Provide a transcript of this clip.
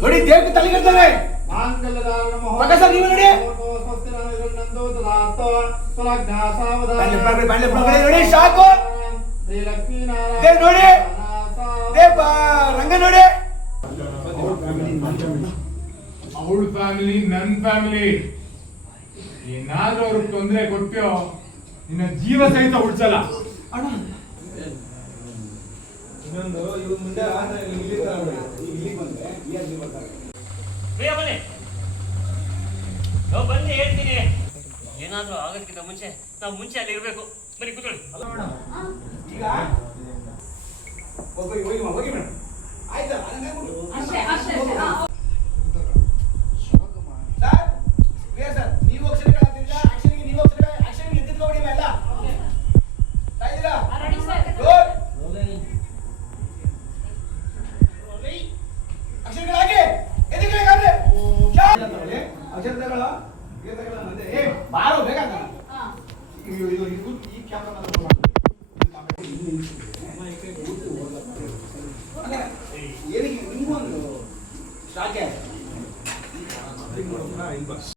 ನೋಡಿ ದೇವಕ್ಕೆ ತಲೆ ಕೆಡ್ತಾರೆ ನೋಡಿ ಶಾಕು ನೋಡಿ ರಂಗ ನೋಡಿ ಅವಳ ಫ್ಯಾಮಿಲಿ ನನ್ನ ಫ್ಯಾಮಿಲಿ ಏನಾದ್ರೂ ಅವ್ರಿಗೆ ತೊಂದರೆ ಕೊಟ್ಟೋ ನಿನ್ನ ಜೀವ ಸಹಿತ ಉಳಿಸಲ್ಲ. ಇನ್ನೊಂದು ಇವ್ರು ಮುಂದೆ ಬನ್ನಿ ಹೇಳ್ತೀನಿ. ಏನಾದ್ರೂ ಆಗೋದಕ್ಕಿಂತ ಮುಂಚೆ ನಾವು ಮುಂಚೆ ಅಲ್ಲಿ ಇರ್ಬೇಕು. ಬನ್ನಿ ಕೂತ್ಕೊಳ್ಳಿ. ಈಗ ಹೋಗಿ ಮೇಡಮ್ ಆಯ್ತಾ ಸರ್ ನೀವು ಅಕ್ಷರಗಳಾಗ್ತಿದ್ದೀರ ಆಕ್ಷನ್ಗೆ ನೀವು ಆಕ್ಷನ್ಗೆ ಎದ್ದಿದ್ದು ನೋಡಿ ಎಲ್ಲ ತಾಯಿದ್ದೀರಾ ಗುಡ್ ಅಕ್ಷರಗಳಾಗಿ ಎದ್ದಿರ್ಬೇಕಾದ್ರೆ ಅಕ್ಷರಗಳು ಏ ಬಾರೋ ಬೇಕಾದ ಈ ಕ್ಯಾಮ್ರಾ ಏನಕ್ಕೆ ನಿಮ್ಗೊಂದು ಸ್ಟಾಕ್